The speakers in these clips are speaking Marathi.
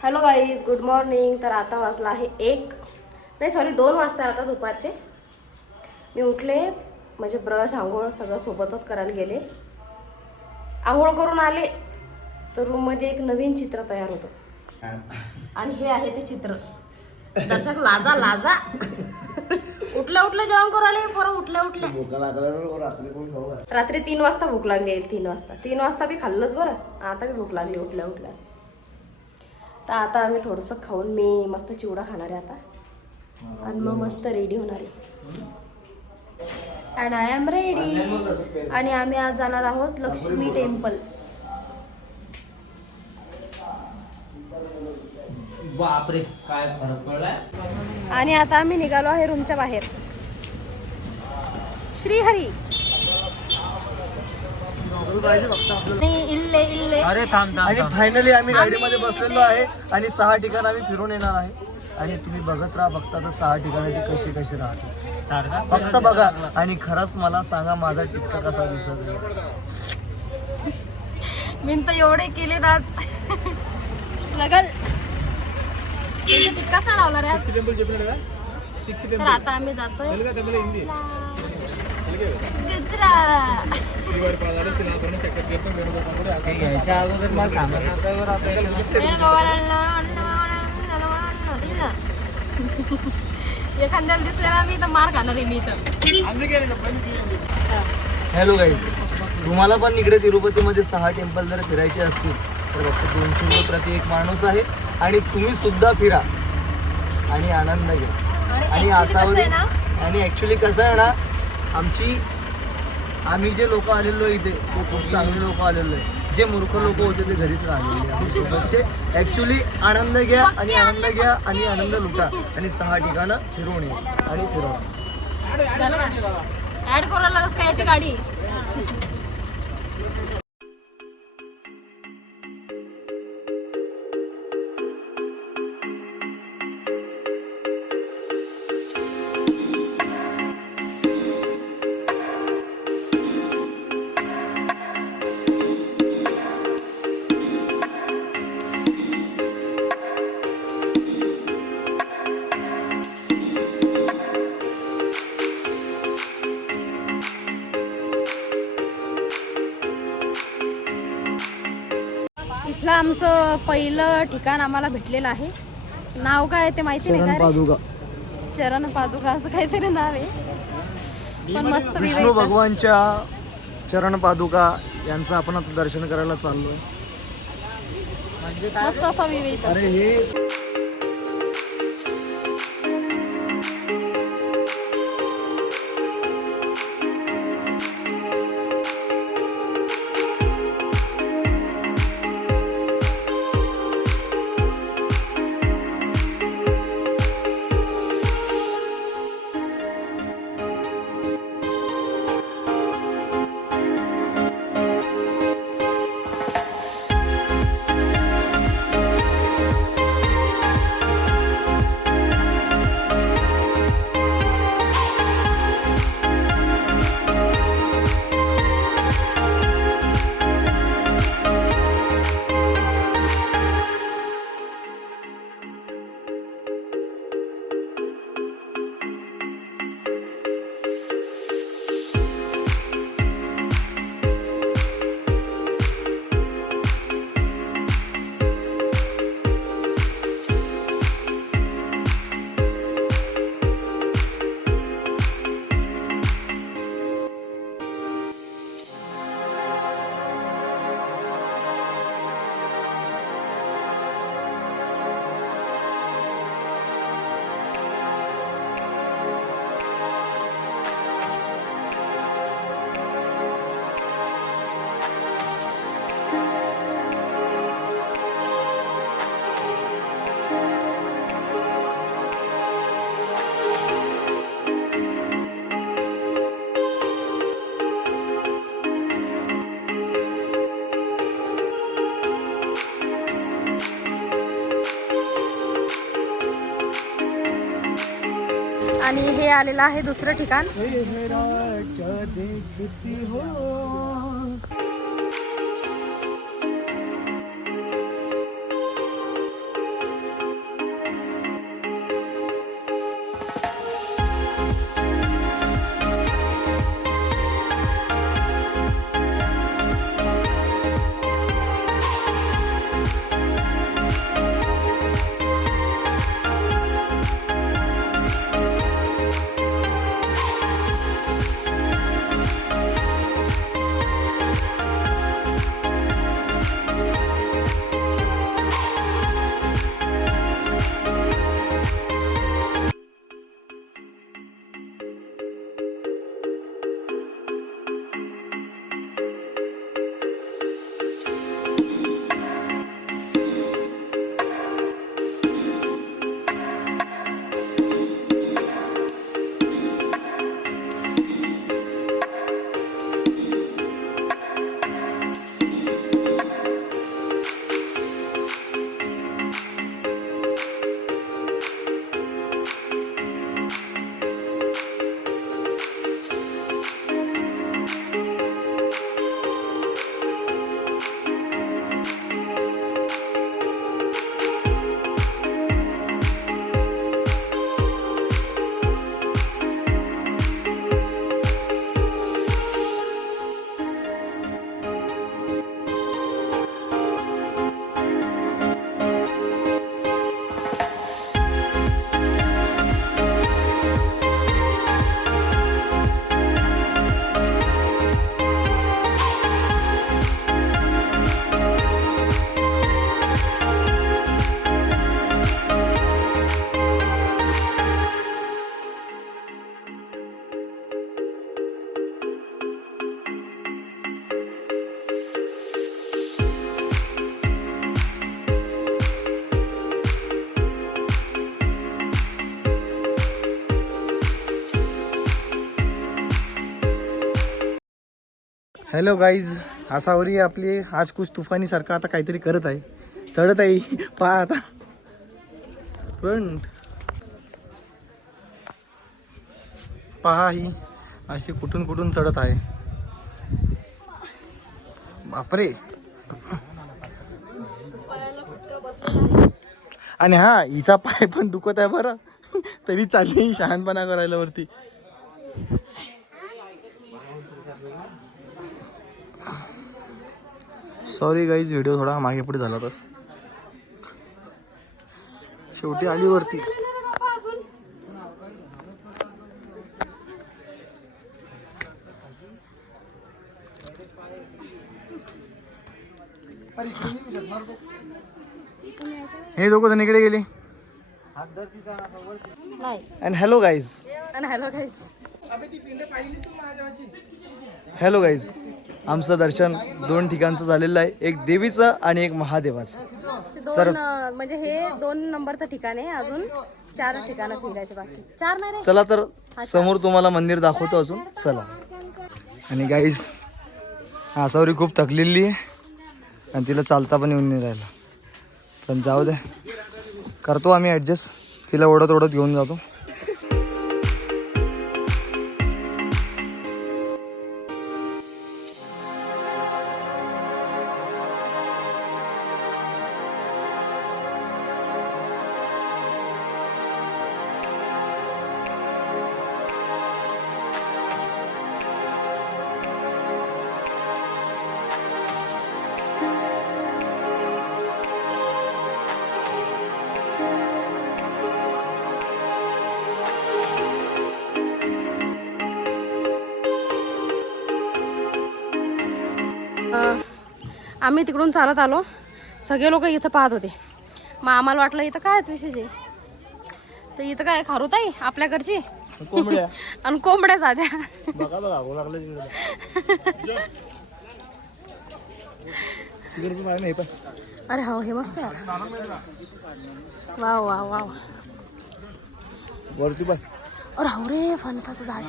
Hello guys, good morning. तर आता वाजला आहे 2 वाजता आता दुपारचे. मी उठले, म्हणजे ब्रश आंघोळ सगळं सोबतच करायला गेले. आंघोळ करून आले तर रूममध्ये एक नवीन चित्र तयार होतं आणि हे आहे ते चित्र. दर्शक लाजा लाजा उठल्या उठल्या जेवण करू आले पोरं. रात्री 3 वाजता भूक लागली. 3 वाजता बी खाल्लंच बरं. आता बी भूक लागली उठल्या उठल्यास. तर आता आम्ही थोडंसं खाऊन मी मस्त चिवडा खाणार आहे आता आणि मग मस्त रेडी होणार आहे. And I am ready. आणि आम्ही आज जाणार आहोत लक्ष्मी टेम्पल. बापरे, काय फरक पडलाय. आणि आता आम्ही निघालो आहे रूमच्या बाहेर. श्रीहरी इल्ले इल्ले. अरे थांब. आणि फायनली आम्ही गाडीमध्ये बसलेलो आहे आणि 6 ठिकाण आम्ही फिरून येणार आहे. आणि तुम्ही बघत राहा, बघता तर 6 ठिकाणाचे कसे कसे राहते फक्त बघा. आणि खरंच मला सांगा, माझा टिक्का कसा दिसत. मी तर एवढे केले आज स्ट्रगल. टिक्काच नाही लावला रे. तर आता आम्ही जातोय एखाद्याला दिसले ना मी तर मार खाणार आहे मी तर. हॅलो गाईज, तुम्हाला पण इकडे तिरुपतीमध्ये 6 टेम्पल जर फिरायचे असतील तर फक्त 200 रुपये प्रति एक माणूस आहे. आणि तुम्ही सुद्धा फिरा आणि आनंद घ्या. आणि असावं. आणि ॲक्च्युली कसं आहे ना, आम्ही जे लोक आलेलो इथे ते खूप चांगले लोक आलेलो आहे. जे मूर्ख लोक होते ते घरीच राहिलेले. ॲक्च्युली आनंद घ्या आणि आनंद घ्या आणि आनंद लुटा आणि 6 ठिकाणं फिरवून या आणि फिरवा. ऍड करायला काय याची गाडी. इथलं आमचं पहिलं ठिकाण आम्हाला भेटलेलं आहे. नाव काय ते माहिती नाही. चरण पादुका. चरण पादुका असं काहीतरी नाव आहे. पण मस्त विष्णू भगवानच्या चरण पादुका यांचं आपण आता दर्शन करायला चाललोय. मस्त असा व्ह्यू आहे. अरे हे आणि हे आलेलं आहे दुसरं ठिकाण. हॅलो गाईज, आसावरी आपली आज कुछ तुफानी सारखा आता काहीतरी करत आहे, चढत आहे. पहा आता फ्रंट, पहा ही अशी कुठून कुठून चढत आहे. बापरे. आणि हा हिचा पाय पण दुखत आहे बरं, तरी चालली शहाणपणा करायला वरती. सॉरी गाईज, व्हिडिओ थोडा मागे पुढे झाला तर. शेवटी आली वरती. हे दोघं जण इकडे गेले. And hello guys, hello guys, आमचं दर्शन 2 ठिकाणचं झालेलं आहे, एक देवीचं आणि एक महादेवाचं. म्हणजे हे 2 नंबरचं ठिकाण आहे, अजून 4 ठिकाणं फिरायचे बाकी. 4 नाही रे. चला तर समोर तुम्हाला मंदिर दाखवतो अजून, चला. आणि गाईज, आसावरी खूप थकलेली आहे आणि तिला चालता पण येऊन नाही राहिला, पण जाऊ दे, करतो आम्ही ॲडजस्ट. तिला ओढत ओढत घेऊन जातो. आम्ही तिकडून चालत आलो, सगळे लोक इथं पाहत होते. मग आम्हाला वाटलं इथं कायच विशेष आहे, तर इथं काय खारुताई आपल्याकडची आणि कोंबड्या साध्या. अरे हो, हे मस्त आहे. वा वा वा. वरती बघ. अरे हो रे, फणसाचं झाड.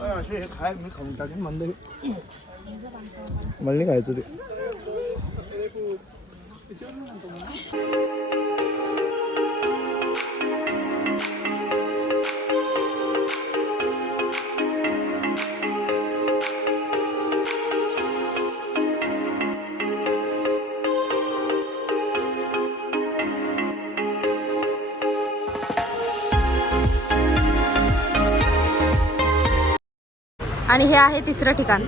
असे हे खाय, मी खाऊन टाकेन म्हणलं, मला नाही खायचं ते. आणि हे आहे 3रं ठिकाण.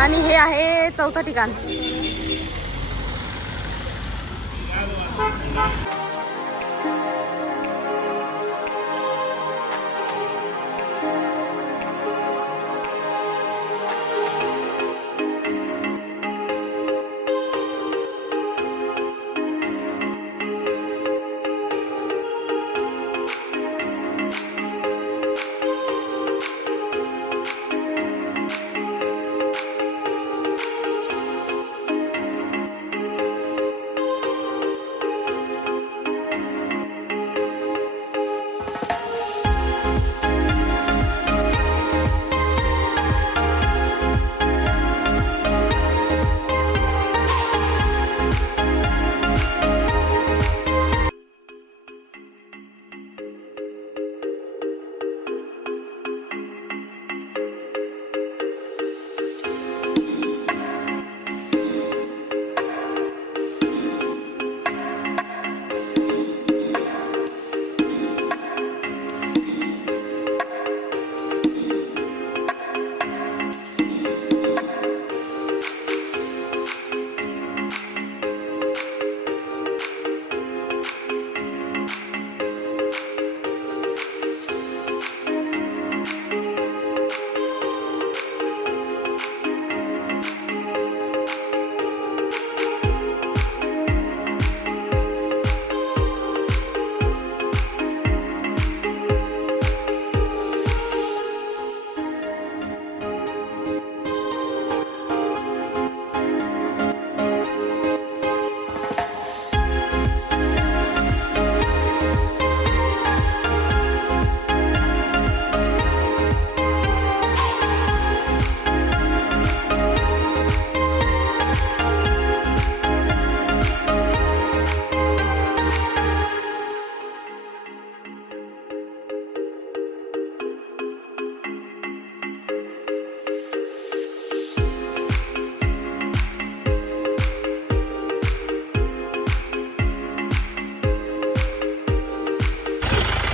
आणि हे आहे चौथं ठिकाण.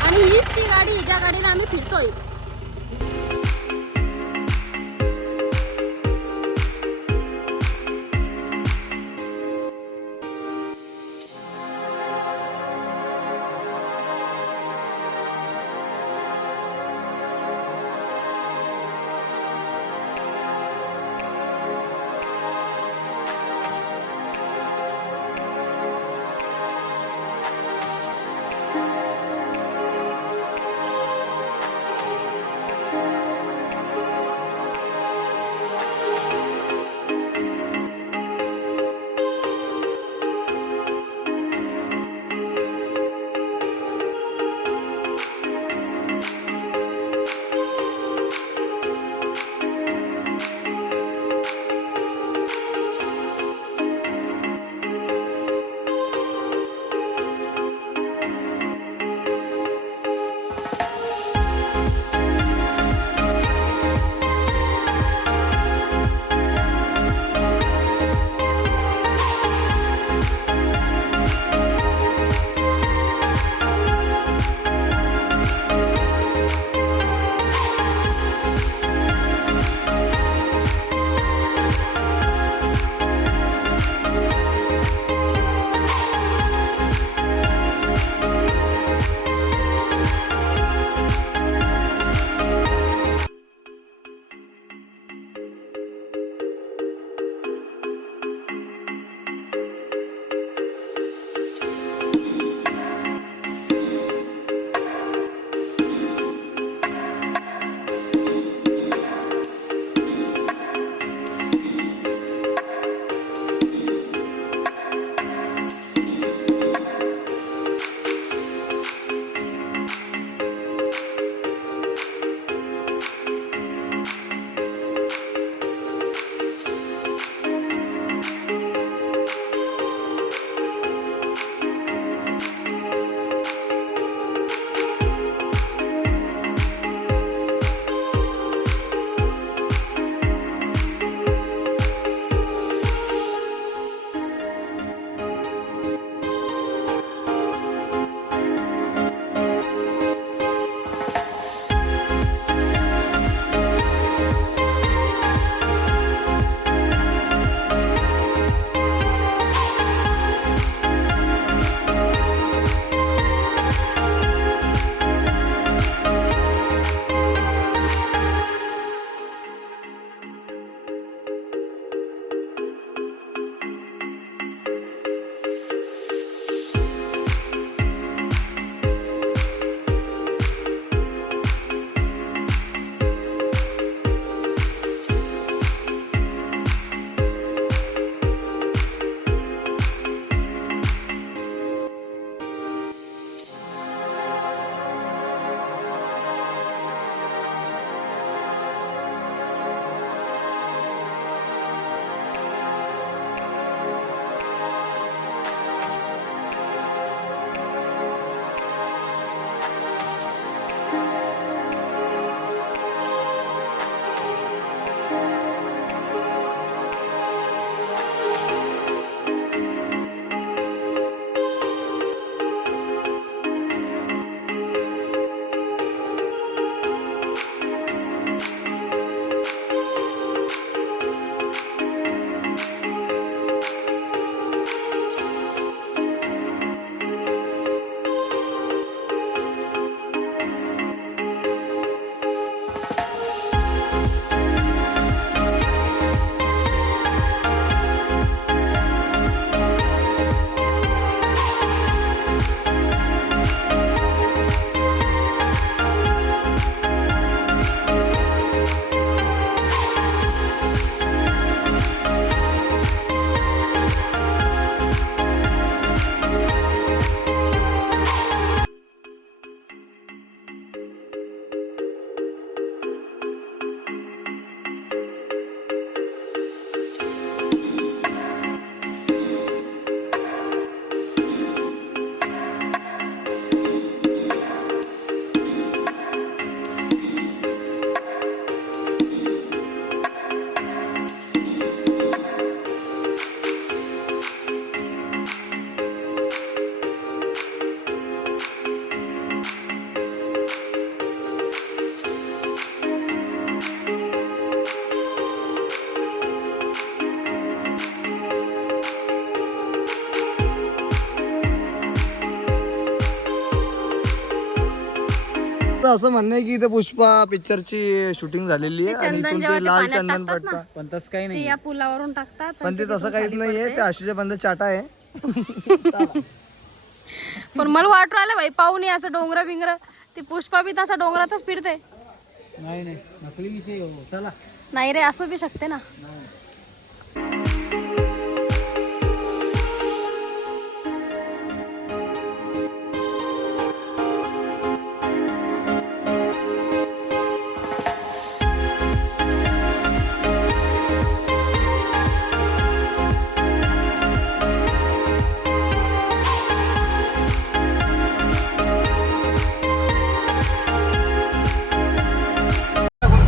आणि हीच ती गाडी ज्या गाडीने आम्ही फिरतोय. त्यांचं असं म्हणणं आहे की इथे पुष्पा पिक्चरची शूटिंग झालेली आहे ते आणि चंदन इथून जेव्हा ते ते लाल पाण्यात चंदन टाकतात पट्टा पण तसं काही ते नाही या पुलावरून टाकतात पण ते आणि तसं काहीच खाली नाहीये पडते. ते आशुच्या बंद चाटा आहे. पण मला वाटू राहिलं बाई पाहून याचं डोंगर बिंगर ती पुष्पा बी तसा डोंगरातच फिरते. नाही नकली विषय हो. चला नाही रे असू बी शकते ना.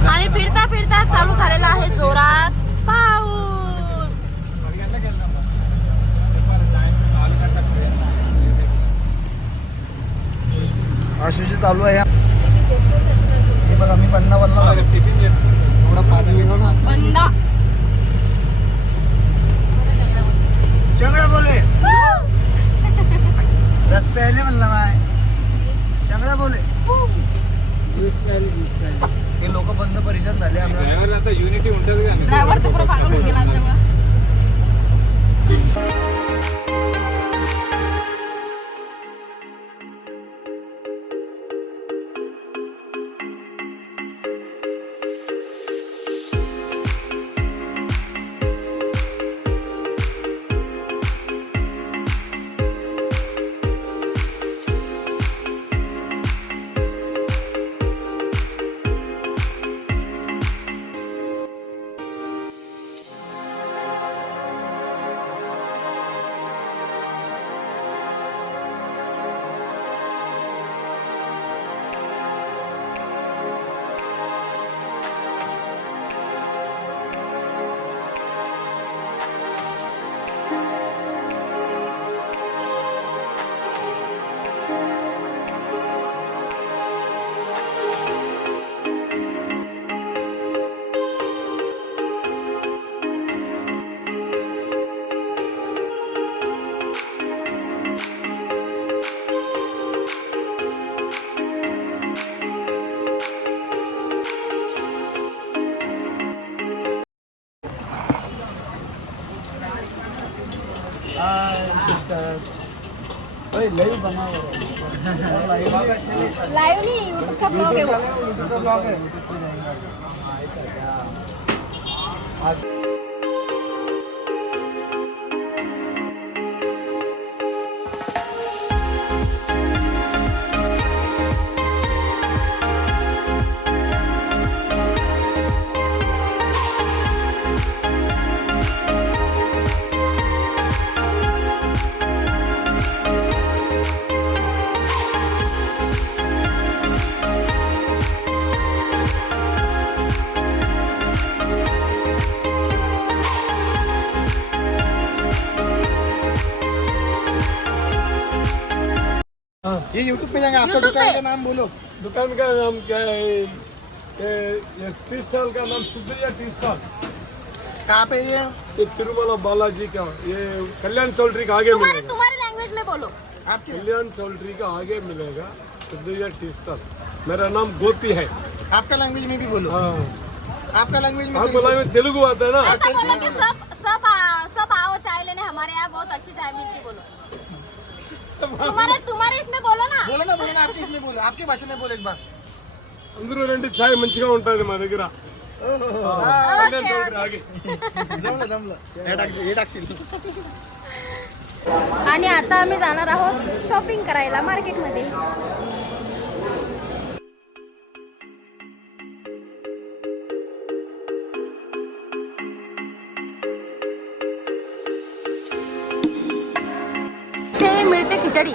आणि फिरता फिरता चालू झालेला आहे जोरात पाऊस. आशुची चालू आहे हे बघा मी पन्ना थोडा पाणी उडवलं ना बंदा चंगड़ा बोले रस पहले म्हणला माय चंगड़ा बोले हे लोक बंद परेशान झाले आम्हाला युनिटी म्हणतात का ड्रायव्हर तर पुरा पागल होऊन गेला आमच्यामुळे. लाईव्ह नाही युट्यूबचा ब्लॉग आहे बघ. ये यूट्यूब पे जाएंगे आपका YouTube दुकान पे। का नाम बोलो दुकान का नाम क्या है ये टी स्टॉल का नाम सुंदरिया टी स्टॉल कहाँ पे ये ये तिरुमला बालाजी का ये कल्याण चौल्ट्री का आगे तुम्हारे मिलेगा तुम्हारे लैंग्वेज में बोलो. आपके कल्याण चौल्ट्री का आगे मिलेगा सुंदरिया टी स्टॉल मेरा नाम गोपी है आपका लैंग्वेज में भी बोलो हाँ आपका लैंग्वेज में आप बोला में तेलुगु आता है ना ऐसा बोलो कि सब आओ चाय लेने हमारे यहाँ बहुत अच्छी चाय मिलती बोलो. तुम्हारे इसमें बोलो ना. बोलो ना आपके इसमें बोलो आपके भाषा में बोलो एक बार అందరూ రండి ఛాయ్ మంచిగా ఉంటుంది మా దగ్గర కళ్యాణ్ చౌల్ట్రీ ఆगे जमलं हे टाकशील आणि आता आम्ही जाणार आहोत शॉपिंग करायला मार्केटमध्ये. ते मिळते खिचडी.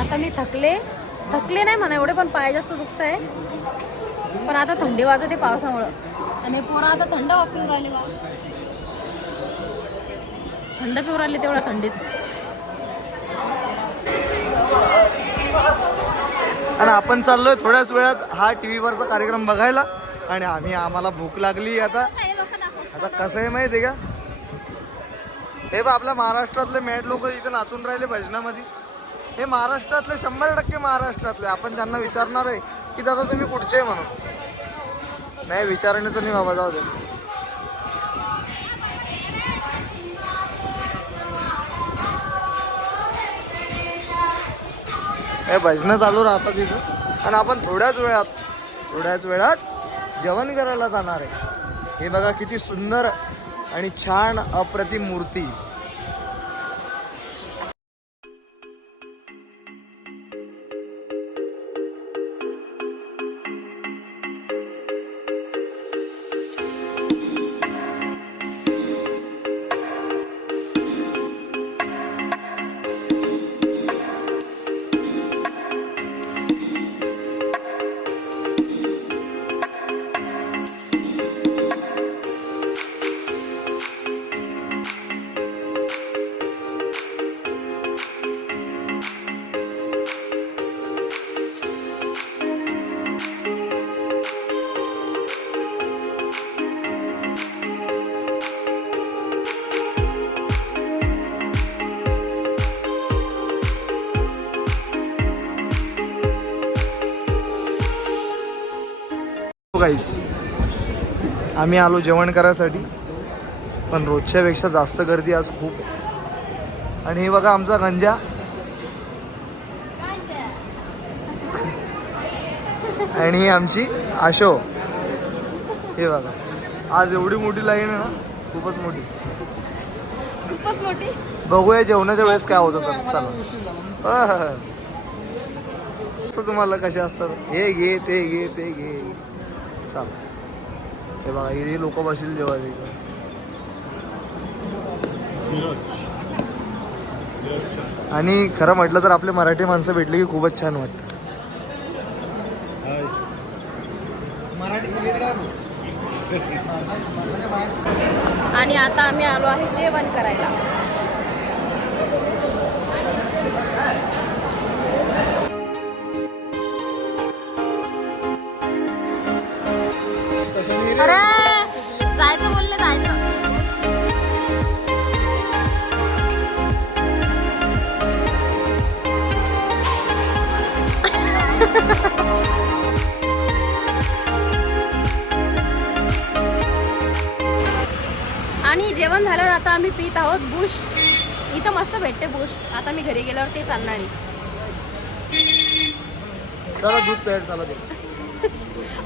आता मी थकले नाही म्हणा एवढे, पण पाय जास्त दुखत आहे. पण आता थंडी वाजते पावसामुळं, आणि पोरं आता थंड पिऊ राहिले बा. थंड पिऊ राहिले तेवढ्या थंडीत. आणि आपण चाललोय थोड्याच वेळात हा TV वरचा कार्यक्रम बघायला. आणि आम्हाला भूक लागली. आता कसं आहे माहिती आहे का, हे बा आपल्या महाराष्ट्रातले मेड लोक इथे नाचून राहिले भजनामध्ये. हे महाराष्ट्रातले 100% महाराष्ट्रातले. आपण त्यांना विचारणार आहे की दादा तुम्ही कुठचे आहे म्हणून. नाही विचारण्याचं नाही बाबा, जाऊ दे. हे भजनं चालू राहतात तिथं. आणि आपण थोड्याच वेळात जेवण करायला जाणार आहे. हे बघा किती सुंदर आणि छान अप्रतिम मूर्ती. गाईस आम्ही आलो जेवण करायसाठी, पण रोजच्यापेक्षा जास्त गर्दी आज खूप आहे. आणि हे बघा आमचा गंजा. आणि ही आमची आशो. हे बघा आज एवढी मोठी लाईन आहे ना, खूपच मोठी. बघूया जेवणाच्या वेळेस काय होतं तर. चला तुम्हाला कसे असतात, हे घे ते घे ते घे. चला हे बघा हे लोक बसतील जेव्हा आणि खरं म्हटलं तर आपले मराठी माणसं भेटली की खूपच छान वाटतं. आणि आता आम्ही आलो आहे जेवण करायला. अरे जायचं बोलले जायचं. आणि जेवण झाल्यावर आता आम्ही पित आहोत बूस्ट. इथं मस्त भेटते बूस्ट. आता मी घरी गेल्यावर ते चालणार आहे. चला दूध प्यायला चला ते.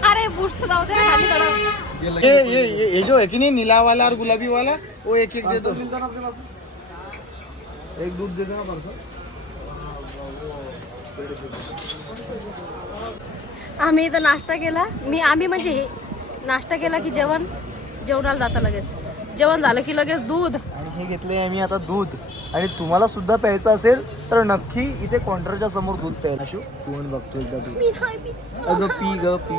अरे बूस्ट जाऊ दे खाली चढव. ये जो है कि नहीं नीला वाला और गुलाबी वाला वो एक एक दे दो. एक दूध दे देना परसों. आम्ही इथं नाश्ता केला. आम्ही म्हणजे नाश्ता केला की जेवणाला जाता लगेच. जेवण झालं की लगेच दूध. आणि हे घेतले आम्ही आता दूध. आणि तुम्हाला सुद्धा प्यायचं असेल तर नक्की इथे काउंटरच्या समोर दूध प्यायला. अशू कोण बघतो एकदा दूध. अगं पी ग पी.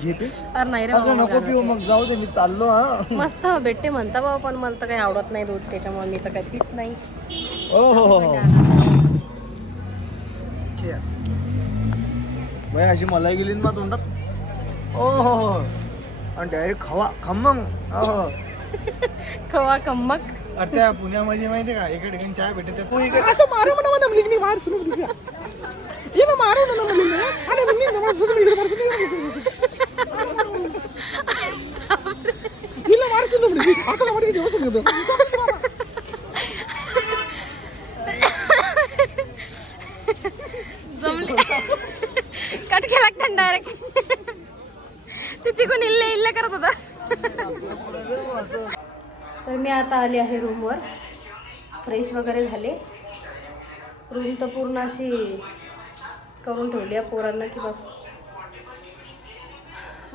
घेते अरे नाही रे अगं नको पिऊ मग जाऊ दे मी चाललो. हा मस्त भेटते म्हणता बाबा, पण मला तर काही आवडत नाही दूध, त्याच्यामुळे मी तर काही पित नाही. ओ हो भाई अशी मलाई गेली ना तोंडात. ओ हो आणि डायरेक्ट खवा खम्मंग. खवा कम्मक. त्या पुण्यामध्ये माहितीये का एका ठिकाणी चहा भेटते असं मारू म्हणा म्हणा मुलींनी मार सुरू ये ना मारू ना मुलींनी. अरे मुलींनी मार सुरू हिला मार सुरू मुली आता मार किती होतो होतो. जमले कट केला लागतात डायरेक्ट. ते तिकून इल्ले करत होता. तर मी आता आली आहे रूमवर. फ्रेश वगैरे झाले. रूम तर पूर्ण अशी करून ठेवली आहे पोरांना की बस.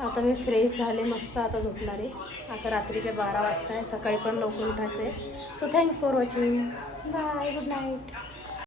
आता मी फ्रेश झाले मस्त. आता झोपणार आहे. आता रात्रीचे 12 वाजता आहे. सकाळी पण लवकर उठायचं आहे. So thanks for watching. Bye. Good night.